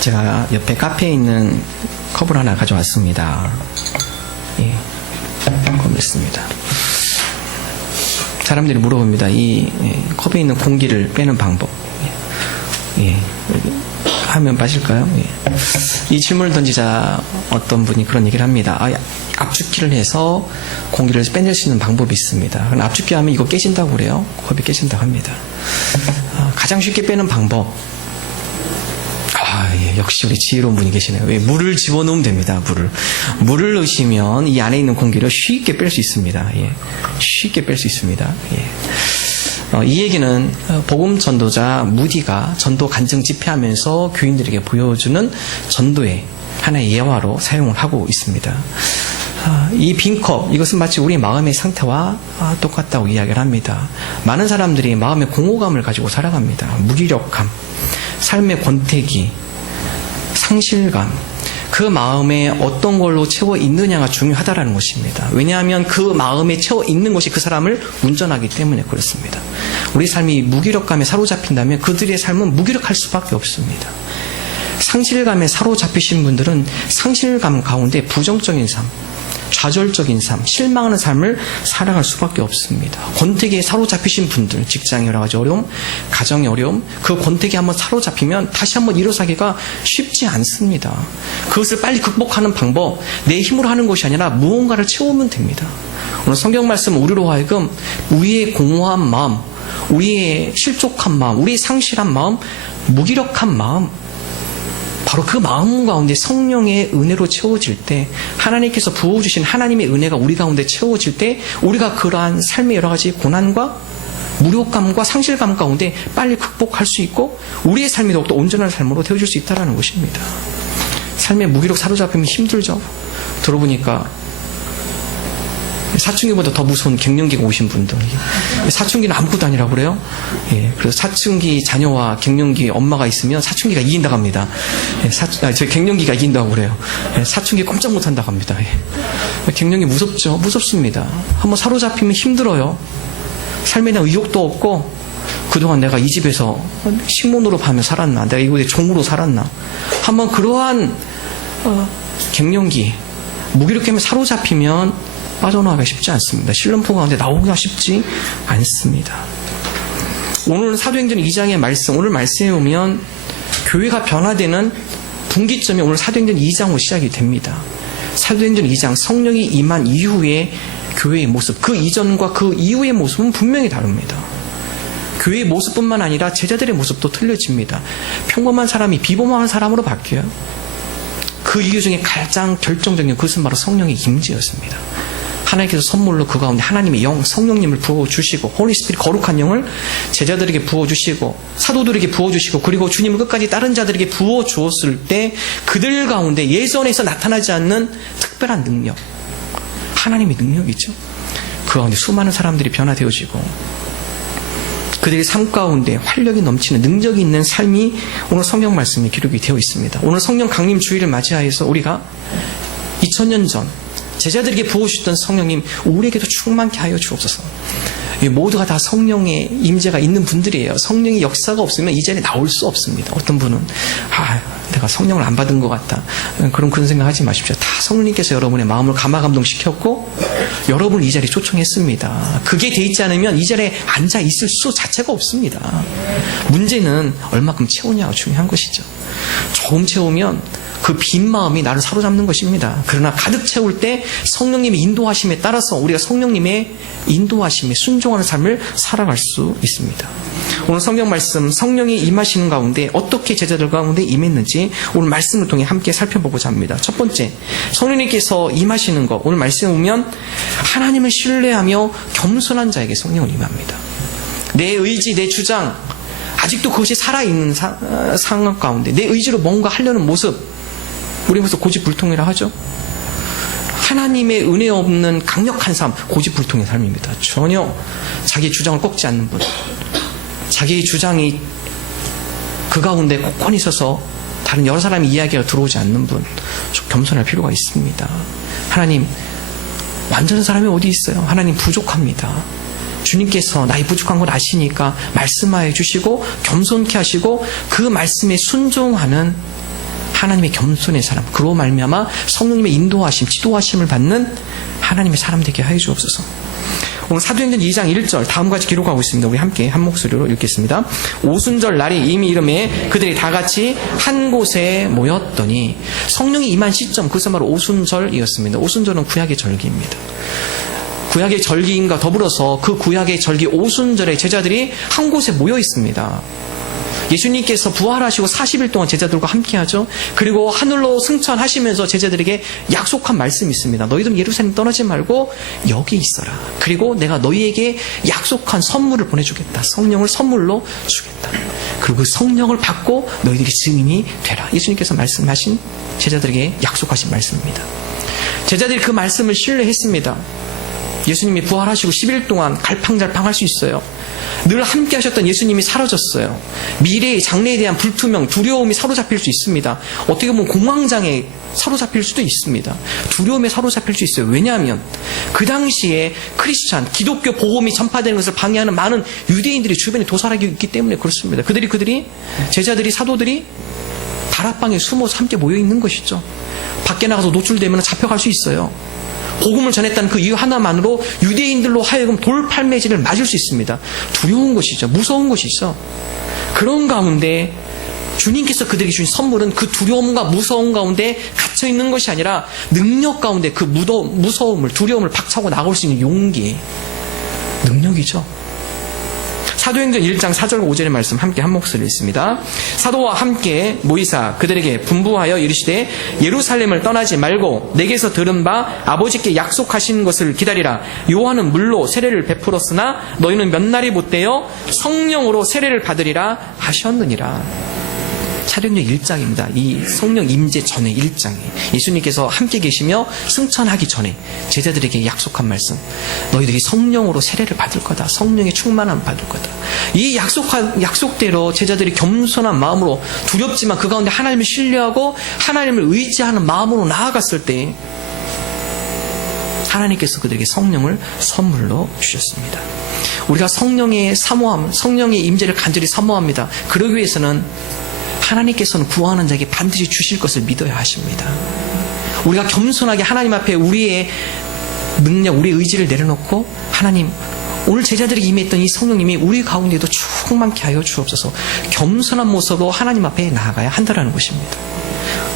제가 옆에 카페에 있는 컵을 하나 가져왔습니다. 예, 컵을 있습니다. 사람들이 물어봅니다. 이 컵에 있는 공기를 빼는 방법. 예, 하면 빠질까요? 예. 이 질문을 던지자 어떤 분이 그런 얘기를 합니다. 압축기를 해서 공기를 빼낼 수 있는 방법이 있습니다. 압축기 하면 이거 깨진다고 그래요. 컵이 깨진다고 합니다. 가장 쉽게 빼는 방법. 예, 역시 우리 지혜로운 분이 계시네요. 왜? 물을 집어넣으면 됩니다. 물을 넣으시면 이 안에 있는 공기를 쉽게 뺄 수 있습니다. 예, 쉽게 뺄 수 있습니다. 예. 이 얘기는 복음 전도자 무디가 전도 간증 집회하면서 교인들에게 보여주는 전도의 하나의 예화로 사용을 하고 있습니다. 이 빈컵, 이것은 마치 우리 마음의 상태와 똑같다고 이야기를 합니다. 많은 사람들이 마음의 공허감을 가지고 살아갑니다. 무기력감, 삶의 권태기, 상실감, 그 마음에 어떤 걸로 채워 있느냐가 중요하다라는 것입니다. 왜냐하면 그 마음에 채워 있는 것이 그 사람을 운전하기 때문에 그렇습니다. 우리 삶이 무기력감에 사로잡힌다면 그들의 삶은 무기력할 수밖에 없습니다. 상실감에 사로잡히신 분들은 상실감 가운데 부정적인 삶, 좌절적인 삶, 실망하는 삶을 살아갈 수밖에 없습니다. 권태기에 사로잡히신 분들, 직장의 여러 가지 어려움, 가정의 어려움, 그 권태기에 한번 사로잡히면 다시 한번 일어서기가 쉽지 않습니다. 그것을 빨리 극복하는 방법, 내 힘으로 하는 것이 아니라 무언가를 채우면 됩니다. 오늘 성경 말씀 우리로 하여금 우리의 공허한 마음, 우리의 실족한 마음, 우리의 상실한 마음, 무기력한 마음, 바로 그 마음 가운데 성령의 은혜로 채워질 때, 하나님께서 부어주신 하나님의 은혜가 우리 가운데 채워질 때 우리가 그러한 삶의 여러 가지 고난과 무력감과 상실감 가운데 빨리 극복할 수 있고 우리의 삶이 더욱더 온전한 삶으로 되어줄 수 있다는 것입니다. 삶의 무기력 사로잡히면 힘들죠. 들어보니까 사춘기보다 더 무서운 갱년기가 오신 분들, 사춘기는 아무것도 아니라고 그래요. 예, 그래서 사춘기 자녀와 갱년기 엄마가 있으면 사춘기가 이긴다고 합니다. 저희 갱년기가 이긴다고 그래요. 예, 사춘기 꼼짝 못한다고 합니다. 예. 갱년기 무섭죠. 무섭습니다. 한번 사로잡히면 힘들어요. 삶에 대한 의욕도 없고, 그동안 내가 이 집에서 식문으로 파며 살았나, 내가 이곳에 종으로 살았나, 한번 그러한 갱년기, 무기력감에 사로잡히면 빠져나가기가 쉽지 않습니다. 실lum프 가운데 나오기가 쉽지 않습니다. 오늘 사도행전 2장의 말씀, 오늘 말씀에 오면 교회가 변화되는 분기점이 오늘 사도행전 2장으로 시작이 됩니다. 사도행전 2장, 성령이 임한 이후의 교회의 모습, 그 이전과 그 이후의 모습은 분명히 다릅니다. 교회의 모습뿐만 아니라 제자들의 모습도 틀려집니다. 평범한 사람이 비범한 사람으로 바뀌어요. 그 이유 중에 가장 결정적인 것은 바로 성령의 임재였습니다. 하나님께서 선물로 그 가운데 하나님의 영, 성령님을 부어주시고, 홀리 스피릿, 거룩한 영을 제자들에게 부어주시고, 사도들에게 부어주시고, 그리고 주님을 끝까지 다른 자들에게 부어주었을 때 그들 가운데 예전에서 나타나지 않는 특별한 능력, 하나님의 능력이죠. 그 가운데 수많은 사람들이 변화되어지고 그들의 삶 가운데 활력이 넘치는 능력이 있는 삶이 오늘 성경 말씀에 기록이 되어 있습니다. 오늘 성령 강림 주일을 맞이하여서 우리가 2000년 전 제자들에게 부어주셨던 성령님, 우리에게도 충만케 하여 주옵소서. 모두가 다 성령의 임재가 있는 분들이에요. 성령의 역사가 없으면 이 자리에 나올 수 없습니다. 어떤 분은 내가 성령을 안 받은 것 같다, 그런 생각하지 마십시오. 다 성령님께서 여러분의 마음을 감화감동시켰고 여러분을 이 자리에 초청했습니다. 그게 돼 있지 않으면 이 자리에 앉아 있을 수 자체가 없습니다. 문제는 얼마큼 채우냐가 중요한 것이죠. 조금 채우면 그 빈 마음이 나를 사로잡는 것입니다. 그러나 가득 채울 때 성령님의 인도하심에 따라서 우리가 성령님의 인도하심에 순종하는 삶을 살아갈 수 있습니다. 오늘 성경 말씀, 성령이 임하시는 가운데 어떻게 제자들 가운데 임했는지 오늘 말씀을 통해 함께 살펴보고자 합니다. 첫 번째, 성령님께서 임하시는 것, 오늘 말씀에 보면 하나님을 신뢰하며 겸손한 자에게 성령을 임합니다. 내 의지, 내 주장, 아직도 그것이 살아있는 상황 가운데 내 의지로 뭔가 하려는 모습, 우리 그래서 고집불통이라 하죠. 하나님의 은혜 없는 강력한 삶, 고집불통의 삶입니다. 전혀 자기 주장을 꺾지 않는 분, 자기의 주장이 그 가운데 꼿꼿이 있어서 다른 여러 사람의 이야기가 들어오지 않는 분, 좀 겸손할 필요가 있습니다. 하나님, 완전한 사람이 어디 있어요? 하나님, 부족합니다. 주님께서 나의 부족한 걸 아시니까 말씀하여 주시고 겸손케 하시고 그 말씀에 순종하는 하나님의 겸손의 사람, 그로 말미암아 성령님의 인도하심, 지도하심을 받는 하나님의 사람 되게 하여 주옵소서. 오늘 사도행전 2장 1절 다음과 같이 기록하고 있습니다. 우리 함께 한 목소리로 읽겠습니다. 오순절 날이 이미 이름에 그들이 다 같이 한 곳에 모였더니, 성령이 임한 시점, 그것은 바로 오순절이었습니다. 오순절은 구약의 절기입니다. 구약의 절기인과 더불어서 그 구약의 절기 오순절에 제자들이 한 곳에 모여 있습니다. 예수님께서 부활하시고 40일 동안 제자들과 함께하죠. 그리고 하늘로 승천하시면서 제자들에게 약속한 말씀이 있습니다. 너희들은 예루살렘 떠나지 말고 여기 있어라. 그리고 내가 너희에게 약속한 선물을 보내주겠다. 성령을 선물로 주겠다. 그리고 그 성령을 받고 너희들이 증인이 되라. 예수님께서 말씀하신, 제자들에게 약속하신 말씀입니다. 제자들이 그 말씀을 신뢰했습니다. 예수님이 부활하시고 10일 동안 갈팡잘팡할 수 있어요. 늘 함께 하셨던 예수님이 사라졌어요. 미래의 장래에 대한 불투명, 두려움이 사로잡힐 수 있습니다. 어떻게 보면 공황장애 사로잡힐 수도 있습니다. 두려움에 사로잡힐 수 있어요. 왜냐하면 그 당시에 크리스찬, 기독교 복음이 전파되는 것을 방해하는 많은 유대인들이 주변에 도사하고 있기 때문에 그렇습니다. 제자들이, 사도들이 다락방에 숨어서 함께 모여 있는 것이죠. 밖에 나가서 노출되면 잡혀갈 수 있어요. 복음을 전했다는 그 이유 하나만으로 유대인들로 하여금 돌팔매질을 맞을 수 있습니다. 두려운 것이죠. 무서운 것이죠. 그런 가운데 주님께서 그들에게 주신 선물은 그 두려움과 무서움 가운데 갇혀있는 것이 아니라 능력 가운데 그 무서움을, 두려움을 박차고 나올 수 있는 용기, 능력이죠. 사도행전 1장 4절과 5절의 말씀 함께 한 목소리로 읽습니다. 사도와 함께 모이사 그들에게 분부하여 이르시되 예루살렘을 떠나지 말고 내게서 들은 바 아버지께 약속하신 것을 기다리라. 요한은 물로 세례를 베풀었으나 너희는 몇 날이 못되어 성령으로 세례를 받으리라 하셨느니라. 사도행전 1장입니다. 이 성령 임재 전에 1장에 예수님께서 함께 계시며 승천하기 전에 제자들에게 약속한 말씀, 너희들이 성령으로 세례를 받을 거다. 성령의 충만함 받을 거다. 이 약속대로 제자들이 겸손한 마음으로, 두렵지만 그 가운데 하나님을 신뢰하고 하나님을 의지하는 마음으로 나아갔을 때 하나님께서 그들에게 성령을 선물로 주셨습니다. 우리가 성령의 사모함, 성령의 임재를 간절히 사모합니다. 그러기 위해서는 하나님께서는 구하는 자에게 반드시 주실 것을 믿어야 하십니다. 우리가 겸손하게 하나님 앞에 우리의 능력, 우리의 의지를 내려놓고, 하나님, 오늘 제자들이 임했던 이 성령님이 우리 가운데도 충만케 하여 주옵소서, 겸손한 모습으로 하나님 앞에 나아가야 한다는 것입니다.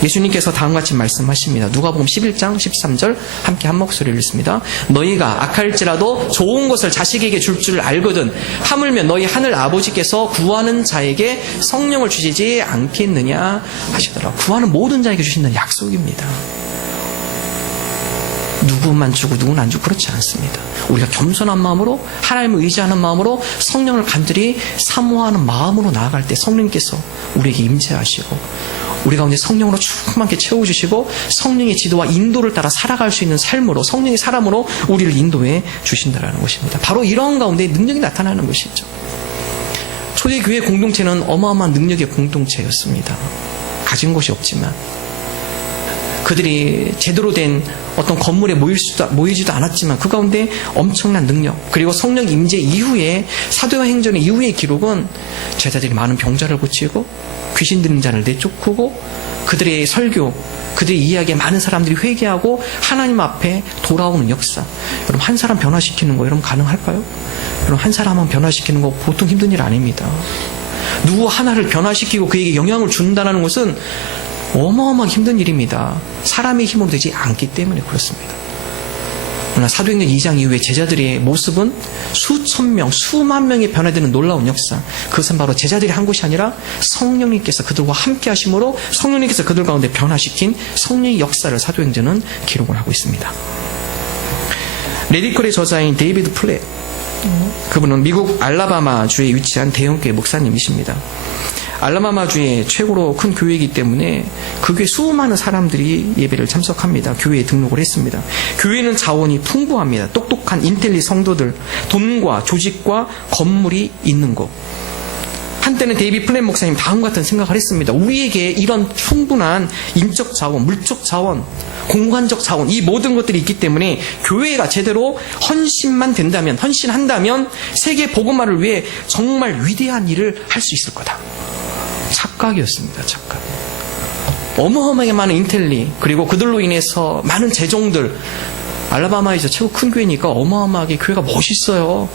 예수님께서 다음같이 말씀하십니다. 누가복음 11장 13절 함께 한 목소리를 읽습니다. 너희가 악할지라도 좋은 것을 자식에게 줄 줄 알거든 하물며 너희 하늘 아버지께서 구하는 자에게 성령을 주시지 않겠느냐 하시더라. 구하는 모든 자에게 주신다는 약속입니다. 누구만 주고 누구는 안 주고 그렇지 않습니다. 우리가 겸손한 마음으로, 하나님을 의지하는 마음으로, 성령을 간절히 사모하는 마음으로 나아갈 때 성령님께서 우리에게 임재하시고 우리 가운데 성령으로 충만하게 채워주시고 성령의 지도와 인도를 따라 살아갈 수 있는 삶으로, 성령의 사람으로 우리를 인도해 주신다는 것입니다. 바로 이런 가운데 능력이 나타나는 것이죠. 초대교회 공동체는 어마어마한 능력의 공동체였습니다. 가진 것이 없지만 그들이 제대로 된 어떤 건물에 모이지도 않았지만 그 가운데 엄청난 능력, 그리고 성령 임재 이후에 사도행 행전의 이후의 기록은 제자들이 많은 병자를 고치고 귀신 들린 자를 내쫓고 그들의 설교, 그들의 이야기에 많은 사람들이 회개하고 하나님 앞에 돌아오는 역사. 여러분, 한 사람 변화시키는 거 여러분 가능할까요? 여러분, 한 사람은 변화시키는 거 보통 힘든 일 아닙니다. 누구 하나를 변화시키고 그에게 영향을 준다는 것은 어마어마하게 힘든 일입니다. 사람의 힘으로 되지 않기 때문에 그렇습니다. 그러나 사도행전 2장 이후에 제자들의 모습은 수천 명, 수만 명이 변화되는 놀라운 역사, 그것은 바로 제자들이 한 것이 아니라 성령님께서 그들과 함께 하심으로 성령님께서 그들 가운데 변화시킨 성령의 역사를 사도행전은 기록을 하고 있습니다. 레디컬의 저자인 데이비드 플랫, 그분은 미국 알라바마 주에 위치한 대형교회 목사님이십니다. 알라바마주의 최고로 큰 교회이기 때문에 그 교회 수많은 사람들이 예배를 참석합니다. 교회에 등록을 했습니다. 교회는 자원이 풍부합니다. 똑똑한 인텔리 성도들, 돈과 조직과 건물이 있는 곳. 한때는 데이비드 플랫 목사님 다음과 같은 생각을 했습니다. 우리에게 이런 충분한 인적 자원, 물적 자원, 공간적 자원, 이 모든 것들이 있기 때문에 교회가 제대로 헌신한다면 세계 복음화를 위해 정말 위대한 일을 할 수 있을 거다. 착각이었습니다. 착각. 어마어마하게 많은 인텔리, 그리고 그들로 인해서 많은 재종들, 알라바마에서 최고 큰 교회니까 어마어마하게 교회가 멋있어요.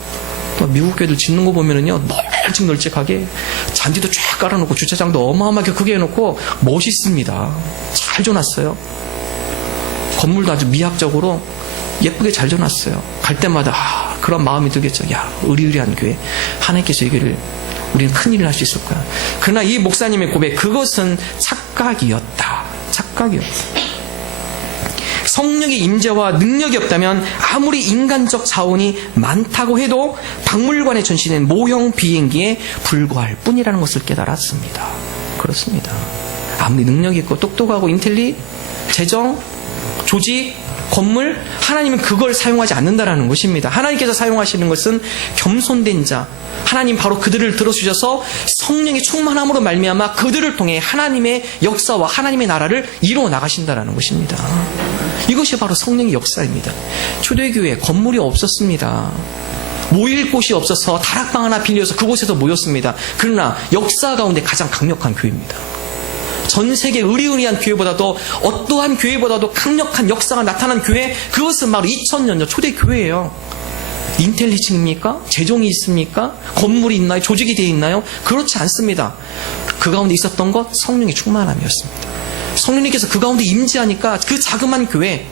또 미국 교회들 짓는 거 보면은요, 널찍널찍하게 잔디도 쫙 깔아놓고 주차장도 어마어마하게 크게 해놓고 멋있습니다. 잘 줘놨어요. 건물도 아주 미학적으로 예쁘게 잘 줘놨어요. 갈 때마다 그런 마음이 들겠죠. 야, 의리의리한 교회, 하나님께서 여기를 우리는 큰일을 할 수 있을 거야. 그러나 이 목사님의 고백, 그것은 착각이었다. 착각이었다. 성령의 임재와 능력이 없다면 아무리 인간적 자원이 많다고 해도 박물관에 전시된 모형 비행기에 불과할 뿐이라는 것을 깨달았습니다. 그렇습니다. 아무리 능력이 있고 똑똑하고 인텔리, 재정, 조직, 건물, 하나님은 그걸 사용하지 않는다라는 것입니다. 하나님께서 사용하시는 것은 겸손된 자, 하나님 바로 그들을 들어주셔서 성령의 충만함으로 말미암아 그들을 통해 하나님의 역사와 하나님의 나라를 이루어 나가신다라는 것입니다. 이것이 바로 성령의 역사입니다. 초대교회 건물이 없었습니다. 모일 곳이 없어서 다락방 하나 빌려서 그곳에서 모였습니다. 그러나 역사 가운데 가장 강력한 교회입니다. 전 세계 의리의리한 교회보다도 어떠한 교회보다도 강력한 역사가 나타난 교회, 그것은 바로 2000년 전 초대교회예요. 인텔리층입니까? 재종이 있습니까? 건물이 있나요? 조직이 되어 있나요? 그렇지 않습니다. 그 가운데 있었던 것, 성령의 충만함이었습니다. 성령님께서 그 가운데 임재하니까 그 자그마한 교회,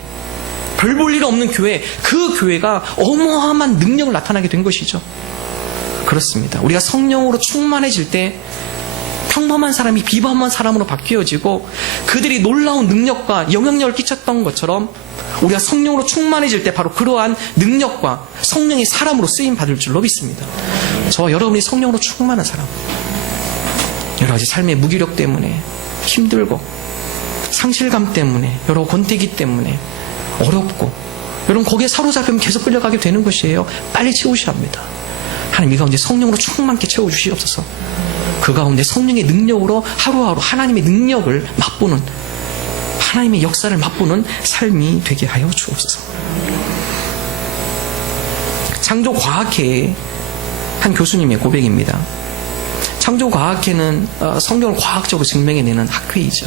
별 볼 일 없는 교회, 그 교회가 어마어마한 능력을 나타나게 된 것이죠. 그렇습니다. 우리가 성령으로 충만해질 때 평범한 사람이 비범한 사람으로 바뀌어지고 그들이 놀라운 능력과 영향력을 끼쳤던 것처럼 우리가 성령으로 충만해질 때 바로 그러한 능력과 성령의 사람으로 쓰임 받을 줄로 믿습니다. 저와 여러분이 성령으로 충만한 사람, 여러 가지 삶의 무기력 때문에 힘들고 상실감 때문에 여러 권태기 때문에 어렵고 여러분 거기에 사로잡히면 계속 끌려가게 되는 것이에요. 빨리 채우셔야 합니다. 하나님 이 가운데 성령으로 충만케 채워주시옵소서. 그 가운데 성령의 능력으로 하루하루 하나님의 능력을 맛보는, 하나님의 역사를 맛보는 삶이 되게 하여 주옵소서. 창조과학회의 한 교수님의 고백입니다. 창조과학회는 성경을 과학적으로 증명해내는 학회이죠.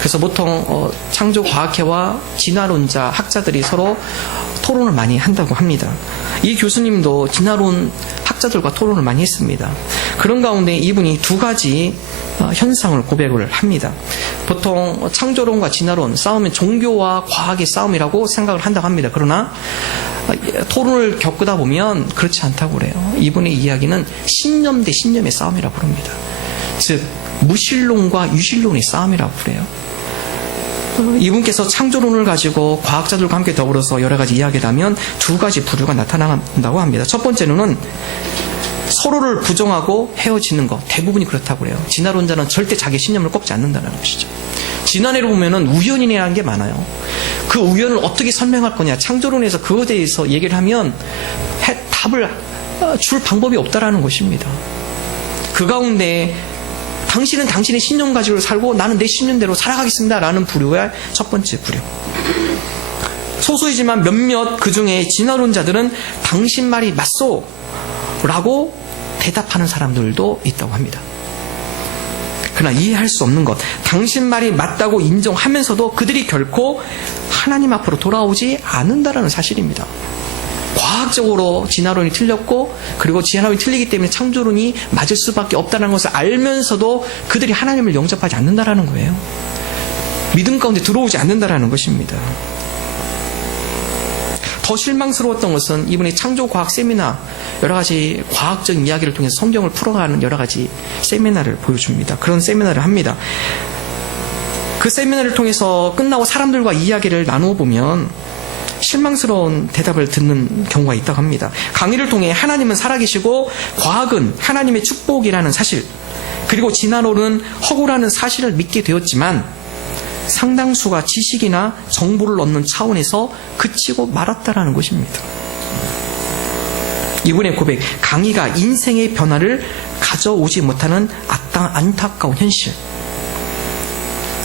그래서 보통 창조과학회와 진화론자 학자들이 서로 토론을 많이 한다고 합니다. 이 교수님도 진화론 학자들과 토론을 많이 했습니다. 그런 가운데 이분이 두 가지 현상을 고백을 합니다. 보통 창조론과 진화론 싸우면 종교와 과학의 싸움이라고 생각을 한다고 합니다. 그러나 토론을 겪다 보면 그렇지 않다고 그래요. 이분의 이야기는 신념 대 신념의 싸움이라고 그럽니다. 즉 무신론과 유신론의 싸움이라고 그래요. 이분께서 창조론을 가지고 과학자들과 함께 더불어서 여러 가지 이야기를 하면 두 가지 부류가 나타난다고 합니다. 첫 번째로는 서로를 부정하고 헤어지는 것, 대부분이 그렇다고 그래요. 진화론자는 절대 자기 신념을 꺾지 않는다는 것이죠. 진화론을 보면은 우연이라는 게 많아요. 그 우연을 어떻게 설명할 거냐, 창조론에서 그것에 대해서 얘기를 하면 답을 줄 방법이 없다라는 것입니다. 그 가운데 당신은 당신의 신념 가지고 살고 나는 내 신념대로 살아가겠습니다 라는 부류가 첫 번째 부류. 소수이지만 몇몇 그 중에 진화론자들은 당신 말이 맞소 라고 대답하는 사람들도 있다고 합니다. 그러나 이해할 수 없는 것, 당신 말이 맞다고 인정하면서도 그들이 결코 하나님 앞으로 돌아오지 않는다는 사실입니다. 과학적으로 진화론이 틀렸고 그리고 진화론이 틀리기 때문에 창조론이 맞을 수밖에 없다는 것을 알면서도 그들이 하나님을 영접하지 않는다는 거예요. 믿음 가운데 들어오지 않는다는 것입니다. 더 실망스러웠던 것은 이분의 창조과학 세미나, 여러 가지 과학적인 이야기를 통해서 성경을 풀어가는 여러 가지 세미나를 보여줍니다. 그런 세미나를 합니다. 그 세미나를 통해서 끝나고 사람들과 이야기를 나누어 보면 실망스러운 대답을 듣는 경우가 있다고 합니다. 강의를 통해 하나님은 살아계시고 과학은 하나님의 축복이라는 사실, 그리고 진화론은 허구라는 사실을 믿게 되었지만 상당수가 지식이나 정보를 얻는 차원에서 그치고 말았다라는 것입니다. 이분의 고백, 강의가 인생의 변화를 가져오지 못하는 안타까운 현실.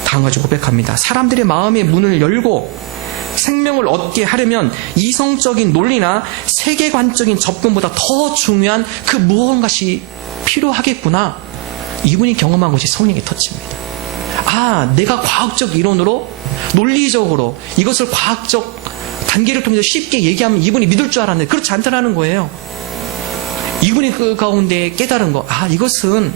다음 가지 고백합니다. 사람들의 마음의 문을 열고 생명을 얻게 하려면 이성적인 논리나 세계관적인 접근보다 더 중요한 그 무언가시 필요하겠구나. 이분이 경험한 것이 성령의 터치입니다. 내가 과학적 이론으로 논리적으로 이것을 과학적 단계를 통해서 쉽게 얘기하면 이분이 믿을 줄 알았는데 그렇지 않다라는 거예요. 이분이 그 가운데 깨달은 거, 이것은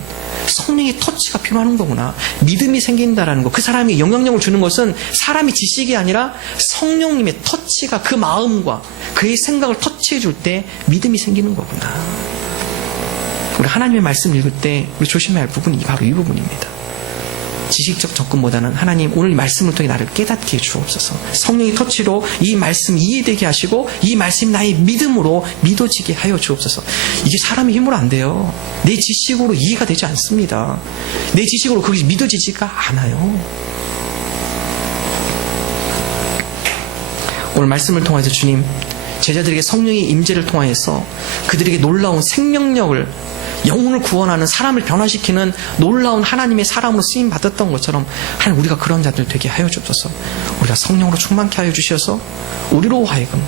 성령의 터치가 필요한 거구나. 믿음이 생긴다라는 거. 그 사람이 영향력을 주는 것은 사람이 지식이 아니라 성령님의 터치가 그 마음과 그의 생각을 터치해 줄 때 믿음이 생기는 거구나. 우리 하나님의 말씀 읽을 때 우리 조심해야 할 부분이 바로 이 부분입니다. 지식적 접근보다는 하나님 오늘 이 말씀을 통해 나를 깨닫게 해 주옵소서. 성령의 터치로 이 말씀 이해되게 하시고 이 말씀이 나의 믿음으로 믿어지게 하여 주옵소서. 이게 사람의 힘으로 안 돼요. 내 지식으로 이해가 되지 않습니다. 내 지식으로 그게 믿어지지가 않아요. 오늘 말씀을 통해서 주님, 제자들에게 성령의 임재를 통하여서 그들에게 놀라운 생명력을, 영혼을 구원하는, 사람을 변화시키는 놀라운 하나님의 사람으로 쓰임 받았던 것처럼 하나님, 우리가 그런 자들 되게 하여 주옵소서. 우리가 성령으로 충만케 하여 주셔서 우리로 하여금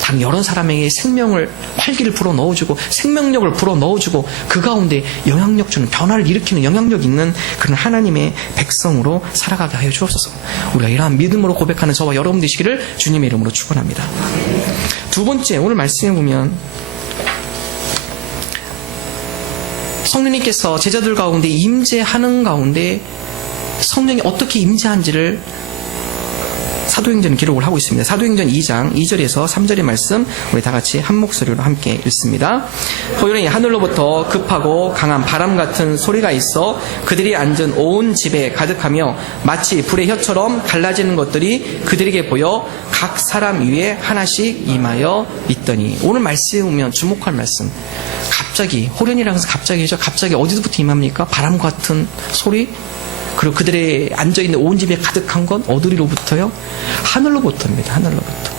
다른 여러 사람에게 생명을, 활기를 불어 넣어주고 생명력을 불어 넣어주고 그 가운데 영향력 주는, 변화를 일으키는 영향력 있는 그런 하나님의 백성으로 살아가게 하여 주옵소서. 우리가 이러한 믿음으로 고백하는 저와 여러분 되시기를 주님의 이름으로 축원합니다. 두 번째, 오늘 말씀에 보면 성령님께서 제자들 가운데 임재하는 가운데 성령이 어떻게 임재한지를 사도행전은 기록을 하고 있습니다. 사도행전 2장 2절에서 3절의 말씀 우리 다 같이 한 목소리로 함께 읽습니다. 호련히 하늘로부터 급하고 강한 바람 같은 소리가 있어 그들이 앉은 온 집에 가득하며 마치 불의 혀처럼 갈라지는 것들이 그들에게 보여 각 사람 위에 하나씩 임하여 있더니, 오늘 말씀에 보면 주목할 말씀, 갑자기 호련이라는 것은 갑자기죠. 갑자기 어디서부터 임합니까? 바람 같은 소리, 그리고 그들의 앉아있는 온 집에 가득한 건 어디로부터요? 하늘로부터입니다. 하늘로부터.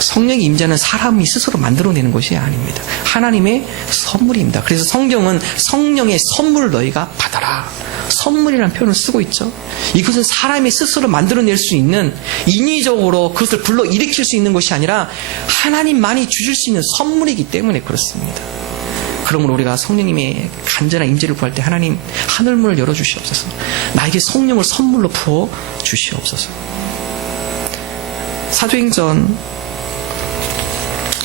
성령의 임재는 사람이 스스로 만들어내는 것이 아닙니다. 하나님의 선물입니다. 그래서 성경은 성령의 선물을 너희가 받아라, 선물이라는 표현을 쓰고 있죠. 이것은 사람이 스스로 만들어낼 수 있는, 인위적으로 그것을 불러일으킬 수 있는 것이 아니라 하나님만이 주실 수 있는 선물이기 때문에 그렇습니다. 그러므로 우리가 성령님의 간절한 임재를 구할 때 하나님, 하늘문을 열어주시옵소서. 나에게 성령을 선물로 부어 주시옵소서. 사도행전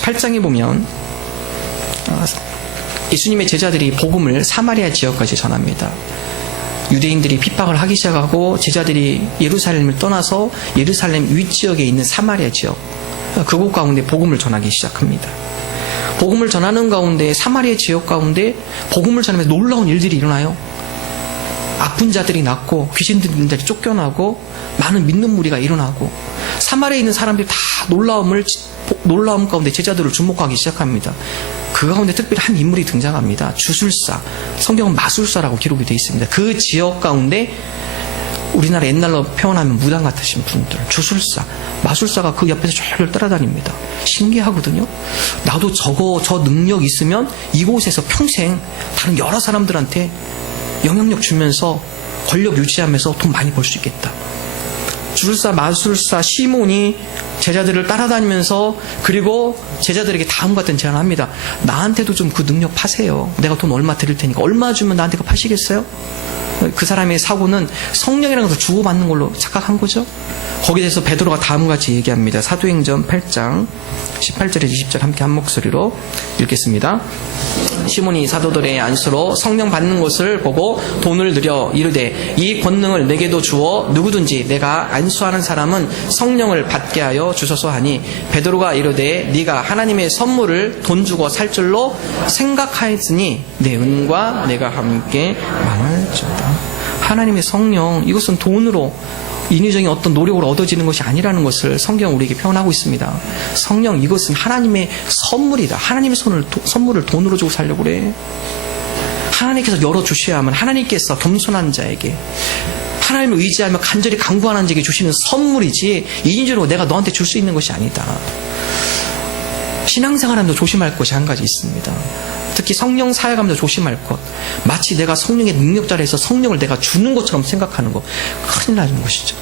8장에 보면 예수님의 제자들이 복음을 사마리아 지역까지 전합니다. 유대인들이 핍박을 하기 시작하고 제자들이 예루살렘을 떠나서 예루살렘 윗지역에 있는 사마리아 지역, 그곳 가운데 복음을 전하기 시작합니다. 복음을 전하는 가운데 사마리아 지역 가운데 복음을 전하면서 놀라운 일들이 일어나요. 아픈 자들이 낫고 귀신들이 쫓겨나고 많은 믿는 무리가 일어나고 사마리아에 있는 사람들이 다 놀라움 가운데 제자들을 주목하기 시작합니다. 그 가운데 특별히 한 인물이 등장합니다. 주술사, 성경은 마술사라고 기록이 되어 있습니다. 그 지역 가운데 우리나라 옛날로 표현하면 무당 같으신 분들, 주술사, 마술사가 그 옆에서 졸졸 따라다닙니다. 신기하거든요. 나도 저 능력 있으면 이곳에서 평생 다른 여러 사람들한테 영향력 주면서 권력 유지하면서 돈 많이 벌 수 있겠다. 주술사, 마술사 시몬이 제자들을 따라다니면서, 그리고 제자들에게 다음 같은 제안을 합니다. 나한테도 좀 그 능력 파세요. 내가 돈 얼마 드릴 테니까. 얼마 주면 나한테 그거 파시겠어요? 그 사람의 사고는 성령이라는 것을 주고받는 걸로 착각한 거죠. 거기에 대해서 베드로가 다음과 같이 얘기합니다. 사도행전 8장 18절에 20절 함께 한 목소리로 읽겠습니다. 시몬이 사도들의 안수로 성령 받는 것을 보고 돈을 들여 이르되 이 권능을 내게도 주어 누구든지 내가 안수하는 사람은 성령을 받게 하여 주소서 하니, 베드로가 이르되 네가 하나님의 선물을 돈 주고 살 줄로 생각하였으니 내 은과 내가 함께 망할지어다. 하나님의 성령, 이것은 돈으로, 인위적인 어떤 노력으로 얻어지는 것이 아니라는 것을 성경은 우리에게 표현하고 있습니다. 성령, 이것은 하나님의 선물이다. 하나님의 선물을 돈으로 주고 살려고 그래. 하나님께서 열어주셔야만, 하나님께서 겸손한 자에게, 하나님을 의지하며 간절히 간구하는 자에게 주시는 선물이지 인위적으로 내가 너한테 줄 수 있는 것이 아니다. 신앙생활하면서 조심할 것이 한 가지 있습니다. 특히 성령 사역하면서 조심할 것, 마치 내가 성령의 능력자라서 성령을 내가 주는 것처럼 생각하는 것, 큰일 나는 것이죠.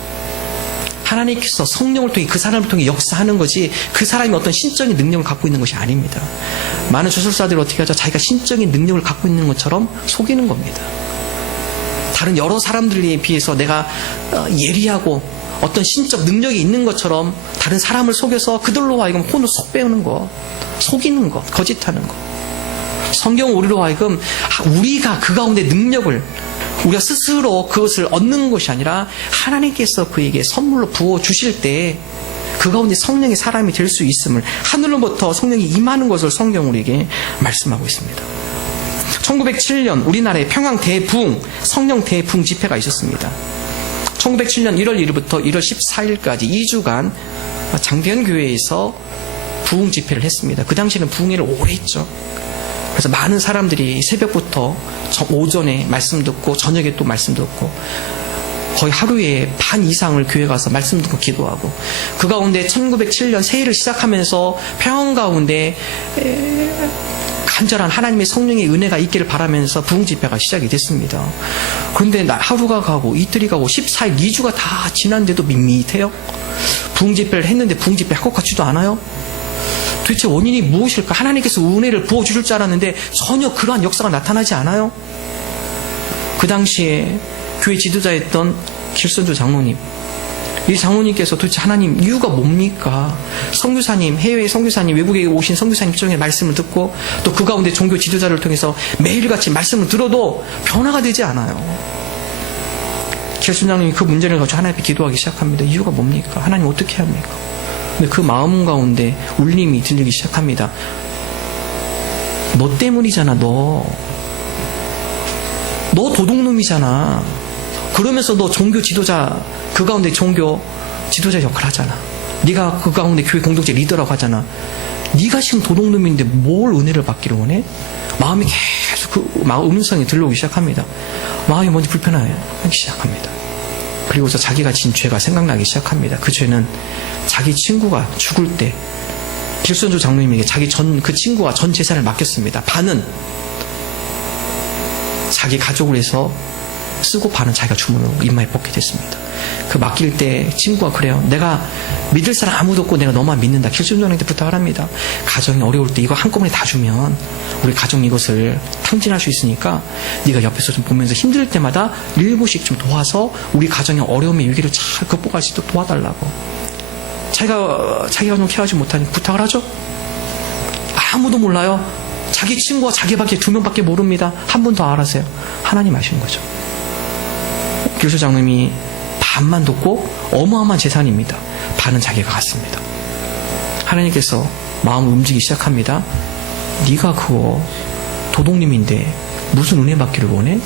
하나님께서 성령을 통해 그 사람을 통해 역사하는 것이 그 사람이 어떤 신적인 능력을 갖고 있는 것이 아닙니다. 많은 주술사들이 어떻게 하죠? 자기가 신적인 능력을 갖고 있는 것처럼 속이는 겁니다. 다른 여러 사람들에 비해서 내가 예리하고 어떤 신적 능력이 있는 것처럼 다른 사람을 속여서 그들로 하여금 혼을 쏙 빼우는 것, 속이는 것, 거짓하는 것. 성경은 우리로 하여금 우리가 그 가운데 능력을 우리가 스스로 그것을 얻는 것이 아니라 하나님께서 그에게 선물로 부어주실 때 그 가운데 성령의 사람이 될 수 있음을, 하늘로부터 성령이 임하는 것을 성경 우리에게 말씀하고 있습니다. 1907년 우리나라에 평양 대부흥, 성령 대부흥 집회가 있었습니다. 1907년 1월 1일부터 1월 14일까지 2주간 장대현 교회에서 부흥 집회를 했습니다. 그 당시에는 부흥회를 오래 했죠. 그래서 많은 사람들이 새벽부터 오전에 말씀 듣고 저녁에 또 말씀 듣고 거의 하루에 반 이상을 교회 가서 말씀 듣고 기도하고, 그 가운데 1907년 새해를 시작하면서 평안 가운데 간절한 하나님의 성령의 은혜가 있기를 바라면서 부흥 집회가 시작이 됐습니다. 그런데 하루가 가고 이틀이 가고 14일 2주가 다 지났는데도 밋밋해요. 부흥 집회를 했는데 부흥 집회 할 것 같지도 않아요. 도대체 원인이 무엇일까? 하나님께서 은혜를 부어주실 줄 알았는데 전혀 그러한 역사가 나타나지 않아요. 그 당시에 교회 지도자였던 길선조 장로님, 이 장로님께서 도대체 하나님 이유가 뭡니까? 선교사님, 해외 선교사님, 외국에 오신 선교사님 중에 말씀을 듣고 또 그 가운데 종교 지도자를 통해서 매일같이 말씀을 들어도 변화가 되지 않아요. 길선조 장로님이 그 문제를 가지고 하나님 앞에 기도하기 시작합니다. 이유가 뭡니까? 하나님 어떻게 합니까? 근데 그 마음 가운데 울림이 들리기 시작합니다. 너 때문이잖아. 너 도둑놈이잖아. 그러면서 너 종교 지도자, 그 가운데 종교 지도자 역할을 하잖아. 네가 그 가운데 교회 공동체 리더라고 하잖아. 네가 지금 도둑놈인데 뭘 은혜를 받기를 원해? 마음이 계속 그 음성이 들려오기 시작합니다. 마음이 먼저 불편하기 시작합니다. 그리고서 자기가 진 죄가 생각나기 시작합니다. 그 죄는 자기 친구가 죽을 때 길선조 장로님에게 그 친구가 전 재산을 맡겼습니다. 반은 자기 가족을 해서 쓰고 반은 자기가 주문으로 입마에 뽑게 됐습니다. 그 맡길 때 친구가 그래요. 내가 믿을 사람 아무도 없고 내가 너만 믿는다. 길선조 장로님한테 부탁을 합니다. 가정이 어려울 때 이거 한꺼번에 다 주면 우리 가정이 이것을 탕진할 수 있으니까 네가 옆에서 좀 보면서 힘들 때마다 일부씩 좀 도와서 우리 가정의 어려움의 위기를 잘 극복할 수 있도록 도와달라고. 자기가 좀 케어하지 못하니 부탁을 하죠. 아무도 몰라요. 자기 친구와 자기밖에 2명밖에 모릅니다. 한 분 더 알아세요. 하나님 아시는 거죠. 교수 장님이 반만 돕고 어마어마한 재산입니다. 반은 자기가 갖습니다. 하나님께서 마음을 움직이기 시작합니다. 네가 그거 도둑님인데 무슨 은혜 받기를 원해?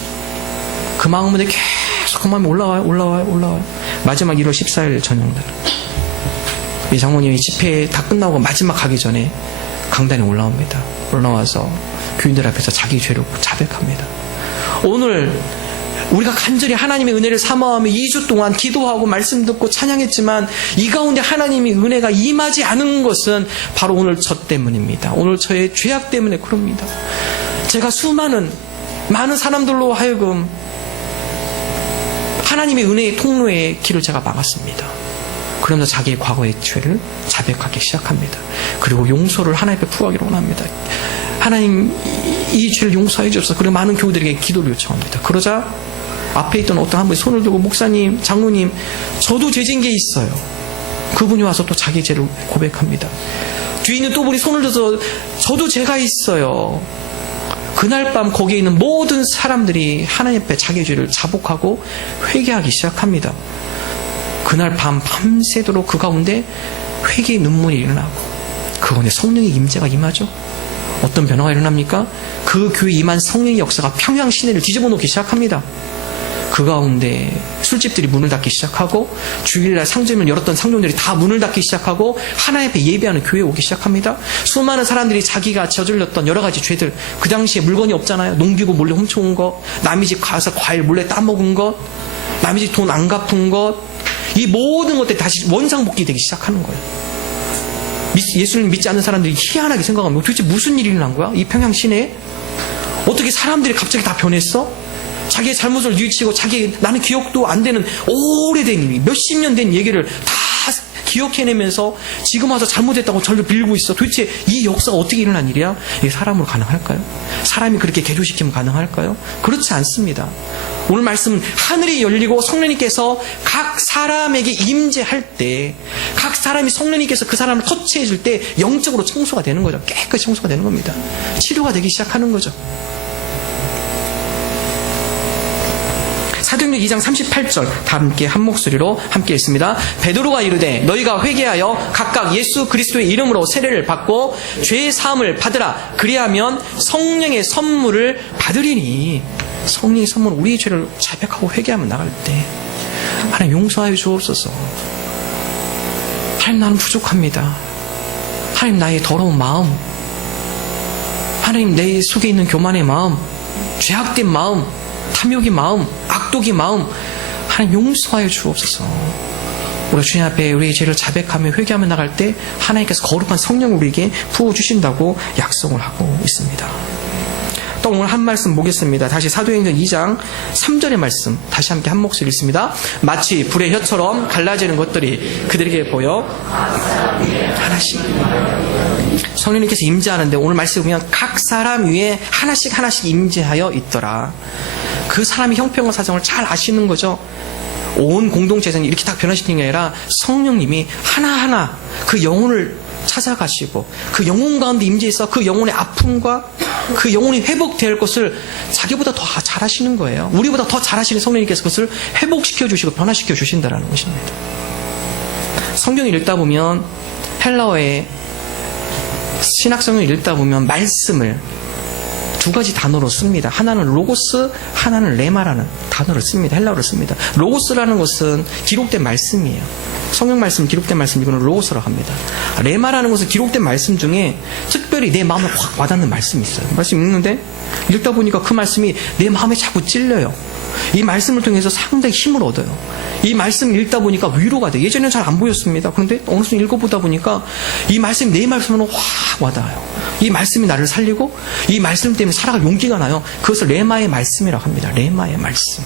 그 마음은 계속 그 마음이 올라와요. 마지막 1월 14일 저녁날 이 장모님이 집회 다 끝나고 마지막 가기 전에 강단에 올라옵니다. 올라와서 교인들 앞에서 자기 죄를 자백합니다. 오늘 우리가 간절히 하나님의 은혜를 사모하며 2주 동안 기도하고 말씀 듣고 찬양했지만 이 가운데 하나님의 은혜가 임하지 않은 것은 바로 오늘 저 때문입니다. 오늘 저의 죄악 때문에 그럽니다. 제가 많은 사람들로 하여금 하나님의 은혜의 통로의 길을 제가 막았습니다. 그러면서 자기의 과거의 죄를 자백하기 시작합니다. 그리고 용서를 하나님 앞에 구하기로 원합니다. 하나님 이 죄를 용서해 주옵소서. 그리고 많은 교우들에게 기도를 요청합니다. 그러자 앞에 있던 어떤 한 분이 손을 들고 목사님, 장로님, 저도 죄진 게 있어요. 그분이 와서 또 자기 죄를 고백합니다. 뒤에 있는 또 분이 손을 들어서 저도 죄가 있어요. 그날 밤 거기에 있는 모든 사람들이 하나님 앞에 자기 죄를 자복하고 회개하기 시작합니다. 그날 밤새도록 그 가운데 회개의 눈물이 일어나고 그 가운데 성령의 임재가 임하죠. 어떤 변화가 일어납니까? 그 교회에 임한 성령의 역사가 평양 시내를 뒤집어 놓기 시작합니다. 그 가운데 술집들이 문을 닫기 시작하고 주일날 상점을 열었던 상점들이 다 문을 닫기 시작하고 하나님 앞에 예배하는 교회에 오기 시작합니다. 수많은 사람들이 자기가 저질렀던 여러 가지 죄들, 그 당시에 물건이 없잖아요. 농기구 몰래 훔쳐온 것, 남의 집 가서 과일 몰래 따먹은 것, 남의 집 돈 안 갚은 것, 이 모든 것들이 다시 원상복귀되기 시작하는 거예요. 예수님 믿지 않는 사람들이 희한하게 생각하면 도대체 무슨 일이 일어난 거야? 이 평양 시내에? 어떻게 사람들이 갑자기 다 변했어? 자기의 잘못을 뉘우치고 나는 기억도 안 되는 오래된 몇십 년 된 얘기를 다 기억해내면서 지금 와서 잘못했다고 저를 빌고 있어. 도대체 이 역사가 어떻게 일어난 일이야? 이게 사람으로 가능할까요? 사람이 그렇게 개조시키면 가능할까요? 그렇지 않습니다. 오늘 말씀, 하늘이 열리고 성령님께서 각 사람에게 임재할 때, 각 사람이 성령님께서 그 사람을 터치해 줄 때 영적으로 청소가 되는 거죠. 깨끗이 청소가 되는 겁니다. 치료가 되기 시작하는 거죠. 사도행전 2장 38절 다 함께 한 목소리로 함께 읽습니다. 베드로가 이르되 너희가 회개하여 각각 예수 그리스도의 이름으로 세례를 받고 죄의 사함을 받으라. 그리하면 성령의 선물을 받으리니. 성령의 선물, 우리의 죄를 자백하고 회개하면 나갈 때 하나님 용서하여 주옵소서. 하나님 나는 부족합니다. 하나님 나의 더러운 마음, 하나님 내 속에 있는 교만의 마음, 죄악된 마음, 탐욕의 마음, 악독의 마음, 하나님 용서하여 주옵소서. 우리가 주님 앞에 우리의 죄를 자백하며 회개하며 나갈 때 하나님께서 거룩한 성령을 우리에게 부어주신다고 약속을 하고 있습니다. 또 오늘 한 말씀 보겠습니다. 다시 사도행전 2장 3절의 말씀 다시 함께 한 목소리 읽습니다. 마치 불의 혀처럼 갈라지는 것들이 그들에게 보여 하나씩. 성령님께서 임재하는데 오늘 말씀 보면 각 사람 위에 하나씩 임재하여 있더라. 그 사람이 형편과 사정을 잘 아시는 거죠. 온 공동체에서는 이렇게 딱 변화시키는 게 아니라 성령님이 하나하나 그 영혼을 찾아가시고 그 영혼 가운데 임재해서 그 영혼의 아픔과 그 영혼이 회복될 것을 자기보다 더 잘하시는 거예요. 우리보다 더 잘하시는 성령님께서 그것을 회복시켜 주시고 변화시켜 주신다는 것입니다. 성경을 읽다 보면 헬라어의 신학성을 읽다 보면 말씀을 두 가지 단어로 씁니다. 하나는 로고스, 하나는 레마라는 단어를 씁니다. 헬라어를 씁니다. 로고스라는 것은 기록된 말씀이에요. 성경 말씀, 기록된 말씀, 이거는 로고스라고 합니다. 레마라는 것은 기록된 말씀 중에 특별히 내 마음에 확 와닿는 말씀이 있어요. 말씀 읽는데 읽다 보니까 그 말씀이 내 마음에 자꾸 찔려요. 이 말씀을 통해서 상당히 힘을 얻어요. 이 말씀을 읽다 보니까 위로가 돼요. 예전에는 잘 안 보였습니다. 그런데 어느 순간 읽어보다 보니까 이 말씀이 내 말씀으로 확 와닿아요. 이 말씀이 나를 살리고 이 말씀 때문에 살아갈 용기가 나요. 그것을 레마의 말씀이라고 합니다. 레마의 말씀.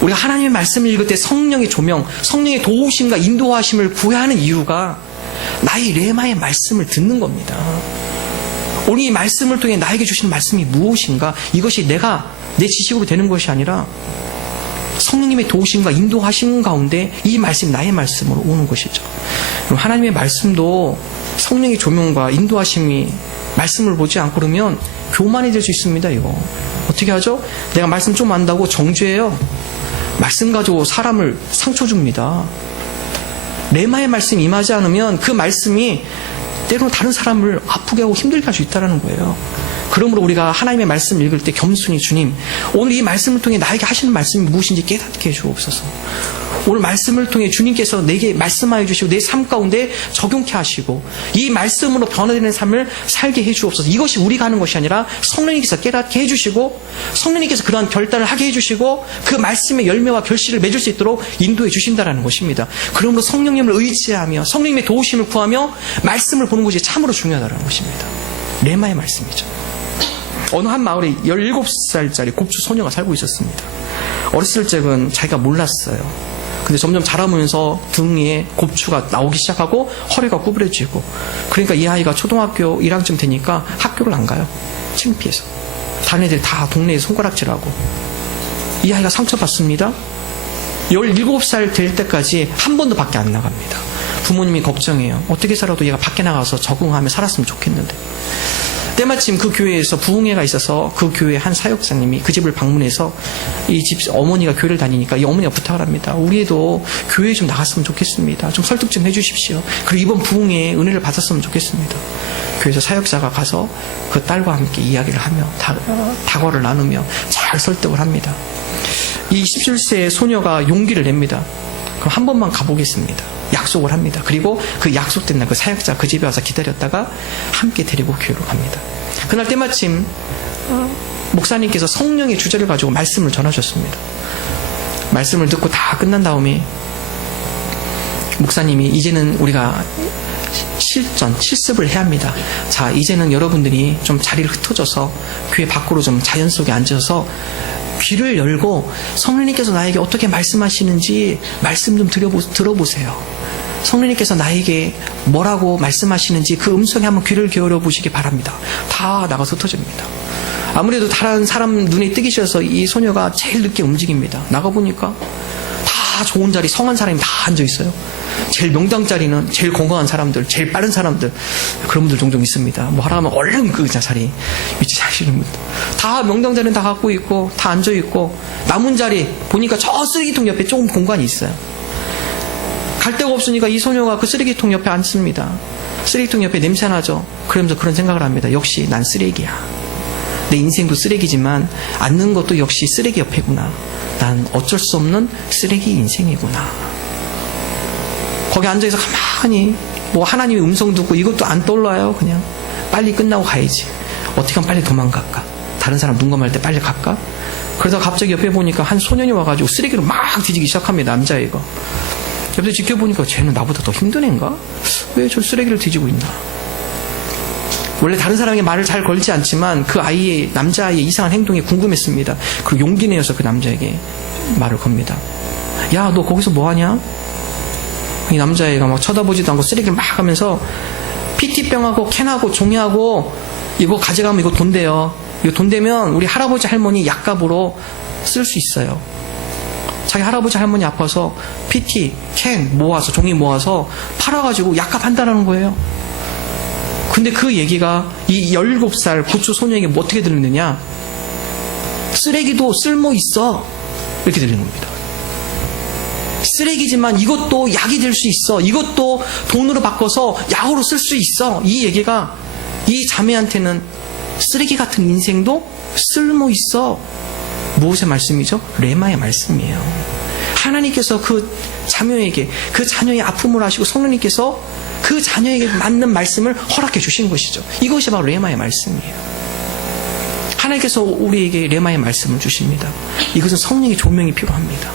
우리가 하나님의 말씀을 읽을 때 성령의 조명, 성령의 도우심과 인도하심을 구해야 하는 이유가 나의 레마의 말씀을 듣는 겁니다. 오늘 이 말씀을 통해 나에게 주시는 말씀이 무엇인가? 이것이 내 지식으로 되는 것이 아니라 성령님의 도우심과 인도하심 가운데 이 말씀이 나의 말씀으로 오는 것이죠. 그럼 하나님의 말씀도 성령의 조명과 인도하심이 말씀을 보지 않고 그러면 교만해질 수 있습니다. 이거 어떻게 하죠? 내가 말씀 좀 안다고 정죄해요. 말씀 가지고 사람을 상처 줍니다. 레마의 말씀이 임하지 않으면 그 말씀이 때로는 다른 사람을 아프게 하고 힘들게 할 수 있다는 거예요. 그러므로 우리가 하나님의 말씀을 읽을 때 겸손히 주님, 오늘 이 말씀을 통해 나에게 하시는 말씀이 무엇인지 깨닫게 해주옵소서. 오늘 말씀을 통해 주님께서 내게 말씀하여 주시고 내 삶 가운데 적용케 하시고 이 말씀으로 변화되는 삶을 살게 해주옵소서. 이것이 우리가 하는 것이 아니라 성령님께서 깨닫게 해주시고 성령님께서 그러한 결단을 하게 해주시고 그 말씀의 열매와 결실을 맺을 수 있도록 인도해 주신다는 것입니다. 그러므로 성령님을 의지하며 성령님의 도우심을 구하며 말씀을 보는 것이 참으로 중요하다는 것입니다. 레마의 말씀이죠. 어느 한 마을에 17살짜리 곱추 소녀가 살고 있었습니다. 어렸을 적은 자기가 몰랐어요. 근데 점점 자라면서 등에 곱추가 나오기 시작하고 허리가 구부러지고, 그러니까 이 아이가 초등학교 1학년쯤 되니까 학교를 안 가요. 창피해서. 다른 애들 다 동네에 손가락질하고. 이 아이가 상처받습니다. 17살 될 때까지 한 번도 밖에 안 나갑니다. 부모님이 걱정해요. 어떻게 해서라도 얘가 밖에 나가서 적응하며 살았으면 좋겠는데. 때마침 그 교회에서 부흥회가 있어서 그 교회 한 사역자님이 그 집을 방문해서 이 집 어머니가 교회를 다니니까 이 어머니가 부탁을 합니다. 우리 애도 교회에 좀 나갔으면 좋겠습니다. 좀 설득 좀 해주십시오. 그리고 이번 부흥회에 은혜를 받았으면 좋겠습니다. 교회에서 사역자가 가서 그 딸과 함께 이야기를 하며 다과를 나누며 잘 설득을 합니다. 이 17세의 소녀가 용기를 냅니다. 그럼 한 번만 가보겠습니다. 약속을 합니다. 그리고 그 약속된 날 그 사역자 그 집에 와서 기다렸다가 함께 데리고 교회로 갑니다. 그날 때마침 목사님께서 성령의 주제를 가지고 말씀을 전하셨습니다. 말씀을 듣고 다 끝난 다음에 목사님이 이제는 우리가 실습을 해야 합니다. 자, 이제는 여러분들이 좀 자리를 흩어져서 교회 밖으로 좀 자연 속에 앉아서 귀를 열고 성령님께서 나에게 어떻게 말씀하시는지 말씀 좀 들어보세요. 성령님께서 나에게 뭐라고 말씀하시는지 그 음성에 한번 귀를 기울여 보시기 바랍니다. 다 나가서 흩어집니다. 아무래도 다른 사람 눈에 뜨기 싫어서 이 소녀가 제일 늦게 움직입니다. 나가보니까 다 좋은 자리, 성한 사람이 다 앉아있어요. 제일 명당 자리는 제일 건강한 사람들, 제일 빠른 사람들, 그런 분들 종종 있습니다. 뭐 하라 하면 얼른 그 자리 위치 자시는 분들. 다 명당 자리는 다 갖고 있고 다 앉아있고, 남은 자리 보니까 저 쓰레기통 옆에 조금 공간이 있어요. 갈 데가 없으니까 이 소녀가 그 쓰레기통 옆에 앉습니다. 쓰레기통 옆에 냄새나죠. 그러면서 그런 생각을 합니다. 역시 난 쓰레기야. 내 인생도 쓰레기지만 앉는 것도 역시 쓰레기 옆에구나. 난 어쩔 수 없는 쓰레기 인생이구나. 거기 앉아서 가만히 뭐 하나님의 음성 듣고 이것도 안 떠올라요. 그냥 빨리 끝나고 가야지. 어떻게 하면 빨리 도망갈까? 다른 사람 눈 감을 때 빨리 갈까? 그러다 갑자기 옆에 보니까 한 소년이 와가지고 쓰레기를 막 뒤지기 시작합니다. 남자애가. 옆에서 지켜보니까 쟤는 나보다 더 힘든 애인가? 왜 저 쓰레기를 뒤지고 있나? 원래 다른 사람에게 말을 잘 걸지 않지만 그 아이의, 남자아이의 이상한 행동이 궁금했습니다. 그리고 용기 내어서 그 남자에게 말을 겁니다. 야, 너 거기서 뭐하냐? 이 남자애가 막 쳐다보지도 않고 쓰레기를 막 하면서 PT병하고 캔하고 종이하고 이거 가져가면 이거 돈 돼요. 이거 돈 되면 우리 할아버지 할머니 약값으로 쓸 수 있어요. 자기 할아버지 할머니 아파서 PT, 캔 모아서, 종이 모아서 팔아가지고 약값 한다는 거예요. 근데 그 얘기가 이 17살 고추 소녀에게 뭐 어떻게 들리느냐? 쓰레기도 쓸모 있어. 이렇게 들리는 겁니다. 쓰레기지만 이것도 약이 될 수 있어. 이것도 돈으로 바꿔서 약으로 쓸 수 있어. 이 얘기가 이 자매한테는 쓰레기 같은 인생도 쓸모 있어. 무엇의 말씀이죠? 레마의 말씀이에요. 하나님께서 그 자녀에게, 그 자녀의 아픔을 아시고 성령님께서 그 자녀에게 맞는 말씀을 허락해 주신 것이죠. 이것이 바로 레마의 말씀이에요. 하나님께서 우리에게 레마의 말씀을 주십니다. 이것은 성령의 조명이 필요합니다.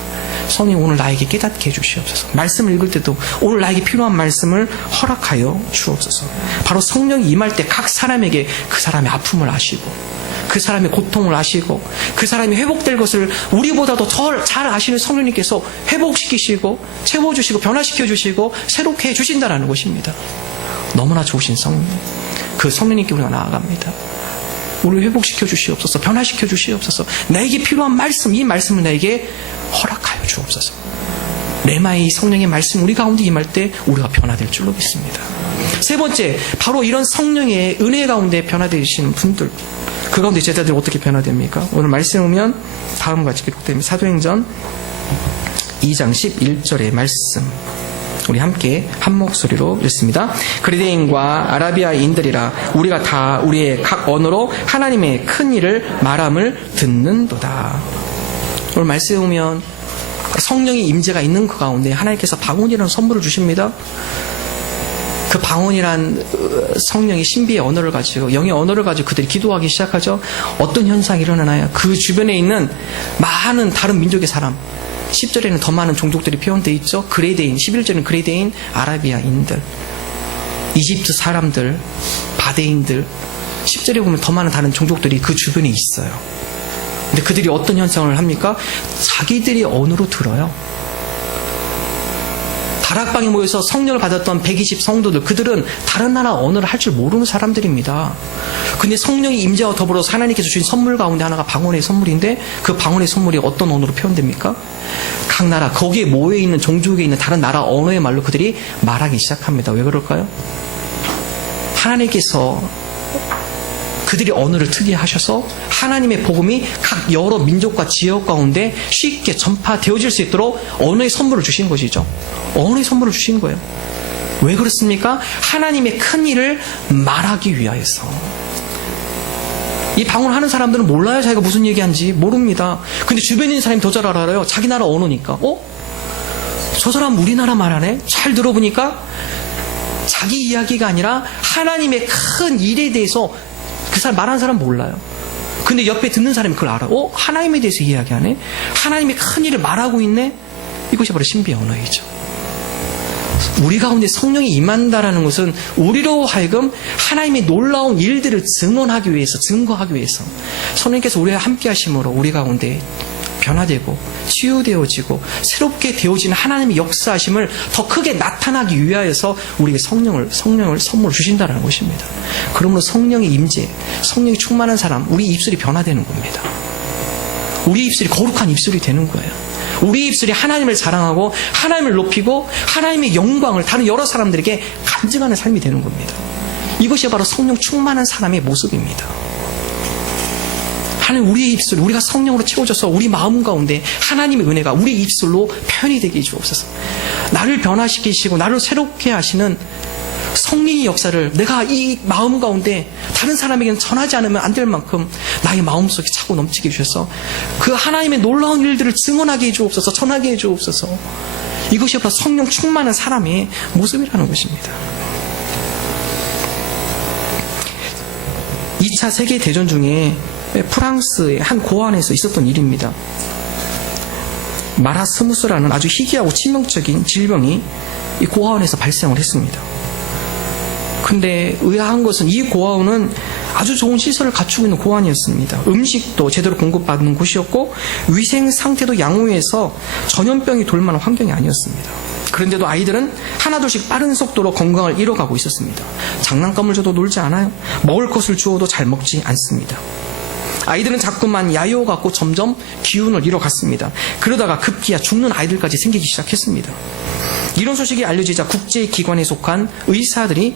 성령 오늘 나에게 깨닫게 해주시옵소서. 말씀을 읽을 때도 오늘 나에게 필요한 말씀을 허락하여 주옵소서. 바로 성령이 임할 때 각 사람에게 그 사람의 아픔을 아시고 그 사람의 고통을 아시고 그 사람이 회복될 것을 우리보다도 더 잘 아시는 성령님께서 회복시키시고 채워주시고 변화시켜주시고 새롭게 해주신다는 것입니다. 너무나 좋으신 성령, 그 성령님께 우리가 나아갑니다. 우리 회복시켜 주시옵소서. 변화시켜 주시옵소서. 나에게 필요한 말씀, 이 말씀을 나에게 허락하여 주옵소서. 레마의 성령의 말씀 우리 가운데 임할 때 우리가 변화될 줄로 믿습니다. 세 번째, 바로 이런 성령의 은혜 가운데 변화되시는 분들, 그 가운데 제자들이 어떻게 변화됩니까? 오늘 말씀 보면 다음과 같이 기록됩니다. 사도행전 2장 11절의 말씀, 우리 함께 한 목소리로 읽습니다. 그리대인과 아라비아인들이라 우리가 다 우리의 각 언어로 하나님의 큰 일을 말함을 듣는도다. 오늘 말씀에 보면 성령의 임재가 있는 그 가운데 하나님께서 방언이라는 선물을 주십니다. 그 방언이란 성령의 신비의 언어를 가지고, 영의 언어를 가지고 그들이 기도하기 시작하죠. 어떤 현상이 일어나나요? 그 주변에 있는 많은 다른 민족의 사람, 10절에는 더 많은 종족들이 표현되어 있죠. 그레데인, 11절에는 그레데인, 아라비아인들, 이집트 사람들, 바데인들, 10절에 보면 더 많은 다른 종족들이 그 주변에 있어요. 근데 그들이 어떤 현상을 합니까? 자기들이 언어로 들어요. 다락방에 모여서 성령을 받았던 120 성도들, 그들은 다른 나라 언어를 할 줄 모르는 사람들입니다. 근데 성령의 임재와 더불어서 하나님께서 주신 선물 가운데 하나가 방언의 선물인데, 그 방언의 선물이 어떤 언어로 표현됩니까? 각 나라, 거기에 모여있는 종족에 있는 다른 나라 언어의 말로 그들이 말하기 시작합니다. 왜 그럴까요? 하나님께서 그들이 언어를 특이하게 하셔서 하나님의 복음이 각 여러 민족과 지역 가운데 쉽게 전파되어질 수 있도록 언어의 선물을 주신 것이죠. 언어의 선물을 주신 거예요. 왜 그렇습니까? 하나님의 큰 일을 말하기 위하여서. 이 방언하는 사람들은 몰라요. 자기가 무슨 얘기하는지 모릅니다. 근데 주변에 있는 사람이 더 잘 알아요. 자기 나라 언어니까. 저 사람 우리나라 말하네? 잘 들어보니까 자기 이야기가 아니라 하나님의 큰 일에 대해서 그 사람 말하는 사람 몰라요. 근데 옆에 듣는 사람이 그걸 알아. 하나님에 대해서 이야기하네? 하나님의 큰 일을 말하고 있네? 이것이 바로 신비의 언어이죠. 우리 가운데 성령이 임한다라는 것은 우리로 하여금 하나님의 놀라운 일들을 증언하기 위해서, 증거하기 위해서 성령께서 우리와 함께 하심으로 우리 가운데 변화되고 치유되어지고 새롭게 되어지는 하나님의 역사하심을 더 크게 나타나기 위하여서 우리에게 성령을 선물로 주신다는 것입니다. 그러므로 성령의 임재, 성령이 충만한 사람, 우리 입술이 변화되는 겁니다. 우리 입술이 거룩한 입술이 되는 거예요. 우리 입술이 하나님을 자랑하고 하나님을 높이고 하나님의 영광을 다른 여러 사람들에게 간증하는 삶이 되는 겁니다. 이것이 바로 성령 충만한 사람의 모습입니다. 하나님, 우리의 입술, 우리가 성령으로 채워져서 우리 마음 가운데 하나님의 은혜가 우리 입술로 표현이 되게 해주옵소서. 나를 변화시키시고 나를 새롭게 하시는 성령의 역사를 내가 이 마음 가운데 다른 사람에게는 전하지 않으면 안 될 만큼 나의 마음속에 차고 넘치게 해주셔서 그 하나님의 놀라운 일들을 증언하게 해주옵소서, 전하게 해주옵소서. 이것이 바로 성령 충만한 사람의 모습이라는 것입니다. 2차 세계대전 중에 프랑스의 한 고아원에서 있었던 일입니다. 마라스무스라는 아주 희귀하고 치명적인 질병이 이 고아원에서 발생을 했습니다. 근데 의아한 것은 이 고아원은 아주 좋은 시설을 갖추고 있는 고아원이었습니다. 음식도 제대로 공급받는 곳이었고 위생 상태도 양호해서 전염병이 돌 만한 환경이 아니었습니다. 그런데도 아이들은 하나둘씩 빠른 속도로 건강을 잃어가고 있었습니다. 장난감을 줘도 놀지 않아요. 먹을 것을 주어도 잘 먹지 않습니다. 아이들은 자꾸만 야유어갖고 점점 기운을 잃어갔습니다. 그러다가 급기야 죽는 아이들까지 생기기 시작했습니다. 이런 소식이 알려지자 국제기관에 속한 의사들이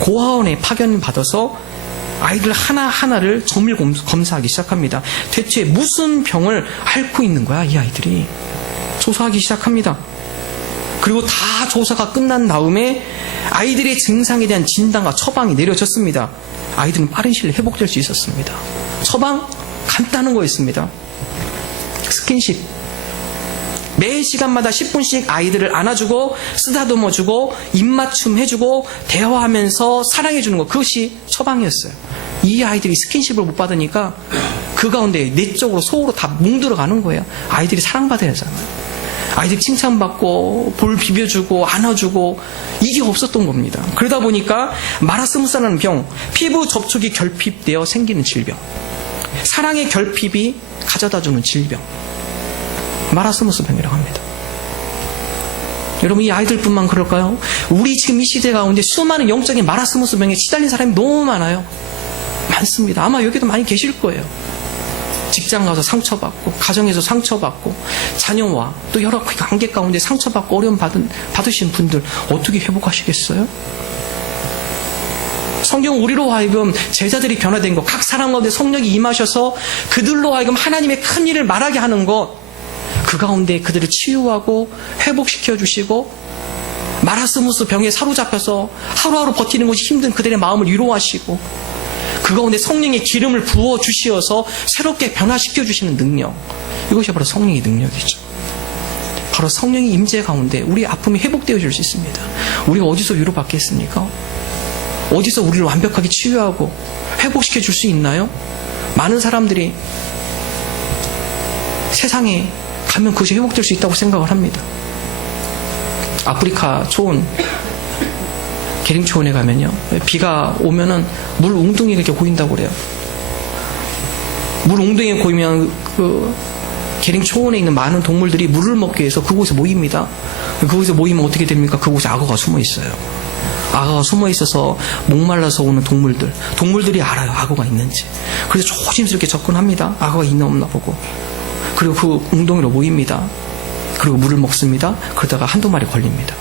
고아원에 파견받아서 아이들 하나하나를 정밀 검사하기 시작합니다. 대체 무슨 병을 앓고 있는 거야, 이 아이들이. 조사하기 시작합니다. 그리고 다 조사가 끝난 다음에 아이들의 증상에 대한 진단과 처방이 내려졌습니다. 아이들은 빠른 시일 내에 회복될 수 있었습니다. 처방 간단한 거였습니다. 스킨십. 매 시간마다 10분씩 아이들을 안아주고 쓰다듬어주고 입맞춤 해주고 대화하면서 사랑해주는 것, 그것이 처방이었어요. 이 아이들이 스킨십을 못 받으니까 그 가운데 내적으로 속으로 다 뭉들어가는 거예요. 아이들이 사랑받아야 하잖아요. 아이들이 칭찬받고 볼 비벼주고 안아주고 이게 없었던 겁니다. 그러다 보니까 마라스무스라는 병, 피부 접촉이 결핍되어 생기는 질병, 사랑의 결핍이 가져다주는 질병, 마라스무스 병이라고 합니다. 여러분, 이 아이들뿐만 그럴까요? 우리 지금 이 시대 가운데 수많은 영적인 마라스무스 병에 시달린 사람이 너무 많아요. 많습니다. 아마 여기도 많이 계실 거예요. 직장 가서 상처받고 가정에서 상처받고 자녀와 또 여러 관계 가운데 상처받고 어려움 받으신 분들 어떻게 회복하시겠어요? 성경 우리로 하여금 제자들이 변화된 것, 각 사람 가운데 성령이 임하셔서 그들로 하여금 하나님의 큰 일을 말하게 하는 것, 그 가운데 그들을 치유하고 회복시켜 주시고 마라스무스 병에 사로잡혀서 하루하루 버티는 것이 힘든 그들의 마음을 위로하시고 그 가운데 성령의 기름을 부어 주시어서 새롭게 변화시켜 주시는 능력, 이것이 바로 성령의 능력이죠. 바로 성령의 임재 가운데 우리 아픔이 회복되어질 수 있습니다. 우리가 어디서 위로받겠습니까? 어디서 우리를 완벽하게 치유하고 회복시켜 줄 수 있나요? 많은 사람들이 세상에 가면 그것이 회복될 수 있다고 생각을 합니다. 아프리카 초원, 계림초원에 가면요, 비가 오면은 물 웅덩이가 이렇게 고인다고 그래요. 물 웅덩이가 고이면 그 계림초원에 있는 많은 동물들이 물을 먹기 위해서 그곳에 모입니다. 그곳에 모이면 어떻게 됩니까? 그곳에 악어가 숨어 있어요. 악어가 숨어 있어서 목말라서 오는 동물들이 알아요, 악어가 있는지. 그래서 조심스럽게 접근합니다. 악어가 있나 없나 보고. 그리고 그 웅덩이로 모입니다. 그리고 물을 먹습니다. 그러다가 한두 마리 걸립니다.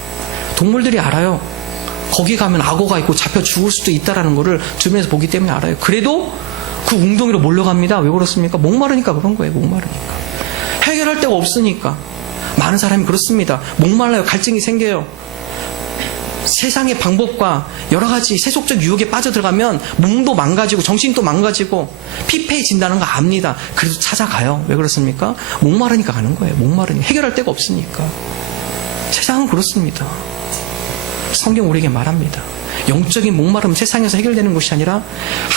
동물들이 알아요. 거기 가면 악어가 있고 잡혀 죽을 수도 있다는 것을 주변에서 보기 때문에 알아요. 그래도 그 웅덩이로 몰려갑니다. 왜 그렇습니까? 목마르니까 그런 거예요. 목마르니까. 해결할 데가 없으니까. 많은 사람이 그렇습니다. 목말라요. 갈증이 생겨요. 세상의 방법과 여러 가지 세속적 유혹에 빠져들어가면 몸도 망가지고 정신도 망가지고 피폐해진다는 거 압니다. 그래도 찾아가요. 왜 그렇습니까? 목마르니까 가는 거예요. 목마르니까. 해결할 데가 없으니까. 세상은 그렇습니다. 성경 우리에게 말합니다. 영적인 목마름 세상에서 해결되는 것이 아니라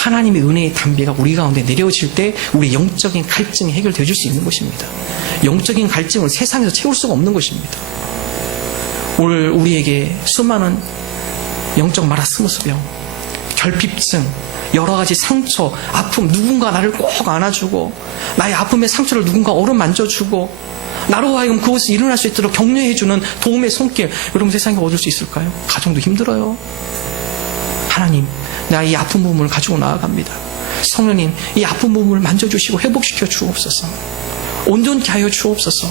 하나님의 은혜의 담비가 우리 가운데 내려질 때 우리 영적인 갈증이 해결되어 줄 수 있는 것입니다. 영적인 갈증을 세상에서 채울 수가 없는 것입니다. 오늘 우리에게 수많은 영적 마라스무스 병, 결핍증, 여러 가지 상처, 아픔, 누군가 나를 꼭 안아주고 나의 아픔의 상처를 누군가 어루만져주고 나로 하여금 그것이 일어날 수 있도록 격려해주는 도움의 손길, 여러분 세상에 얻을 수 있을까요? 가정도 힘들어요. 하나님, 나의 이 아픈 부분을 가지고 나아갑니다. 성령님, 이 아픈 부분을 만져주시고 회복시켜 주옵소서. 온전케 하여 주옵소서.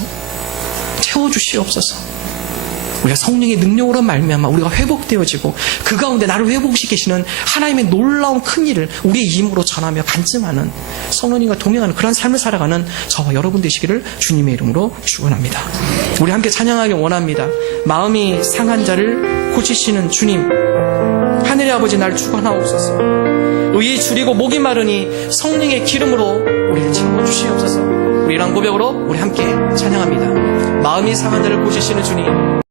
채워주시옵소서. 우리가 성령의 능력으로 말미암아 우리가 회복되어지고 그 가운데 나를 회복시키시는 하나님의 놀라운 큰 일을 우리의 힘으로 전하며 간증하는, 성령님과 동행하는 그런 삶을 살아가는 저와 여러분 되시기를 주님의 이름으로 축원합니다. 우리 함께 찬양하길 원합니다. 마음이 상한 자를 고치시는 주님, 하늘의 아버지, 나를 축원하옵소서. 의에 줄이고 목이 마르니 성령의 기름으로 우리를 채워주시옵소서. 우리 이런 고백으로 우리 함께 찬양합니다. 마음이 상한 자를 고치시는 주님,